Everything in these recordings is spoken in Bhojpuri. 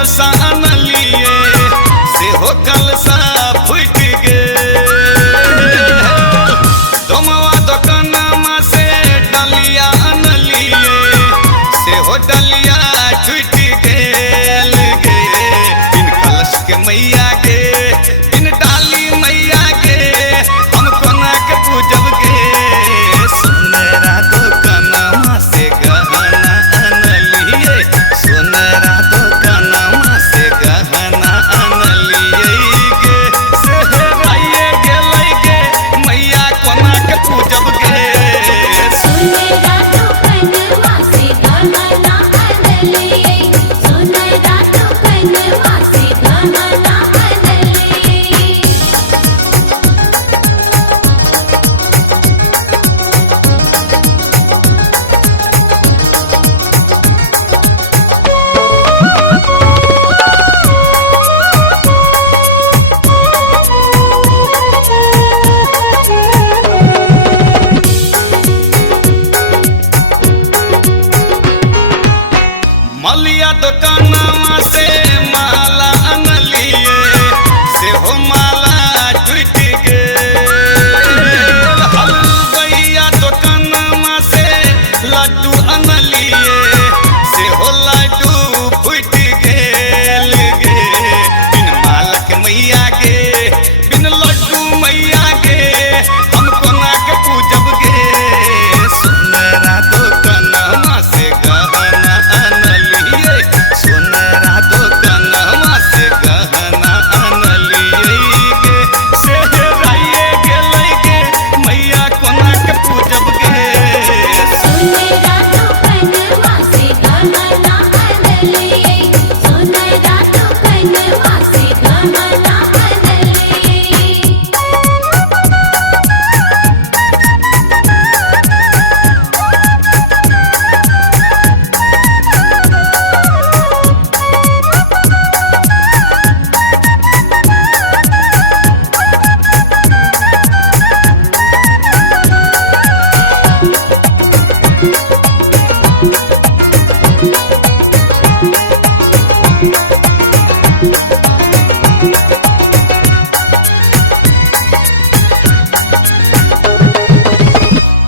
कलसा अनलिए से हो कलसा फूट गे दोमवा दुकानमा से डलिया अनलिए से हो डलिया छूट गेल गे बिन कलश के मैया गे बिन डाली मैया गे हम कोना के पूजब गे सोनरा दुकानमा से गहना अनलिए सोनरा दुकानमा से गहना अनलिए गे सेहराइए गेलै गे मैया कोना के पूजब गे सोनरा दुकानमा से गहना अनलिए सोनरा दुकानमा से गहना अनलिए मलिया दुकानमा से माला अनलिए से हो माला टूट गेल हलवैया दुकानमा से लड्डू अनलिए से हो लड्डू फूट गेल गे बिन मालक मैया गे बिन लड्डू मैया गे हम कोना के पूजब गे सोनरा दुकानमा से गहना अनलिए सोनरा दुकानमा से गहना अनलिए गे सेहराइए गेलै गे मैया कोना के पूजब गे सोनरा दुकानमा से गहना अनलिए सोनरा दुकानमा से गहना अनलिए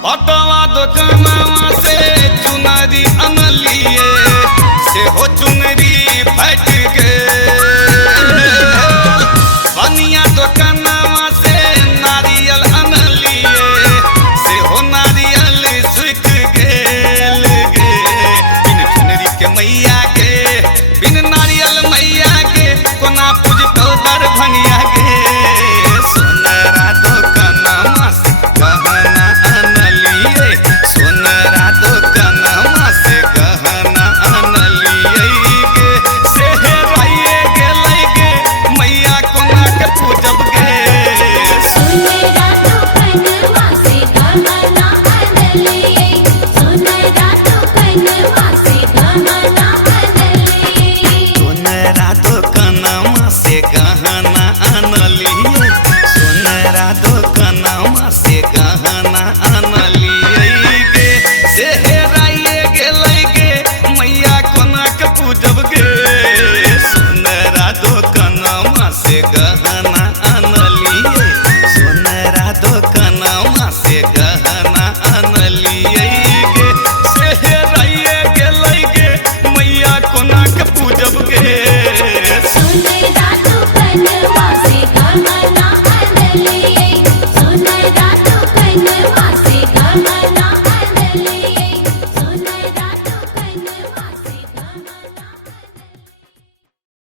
पटवा दुकानमा से चुनरी अनलिए से हो चुनरी फट गे बनिया दुकानमा से नारियल अनलिए से हो नारियल सूख गेल गे बिन चुनरी के मैया गे बिन नारियल मैया गे कोना पूजतौ दरभंगिया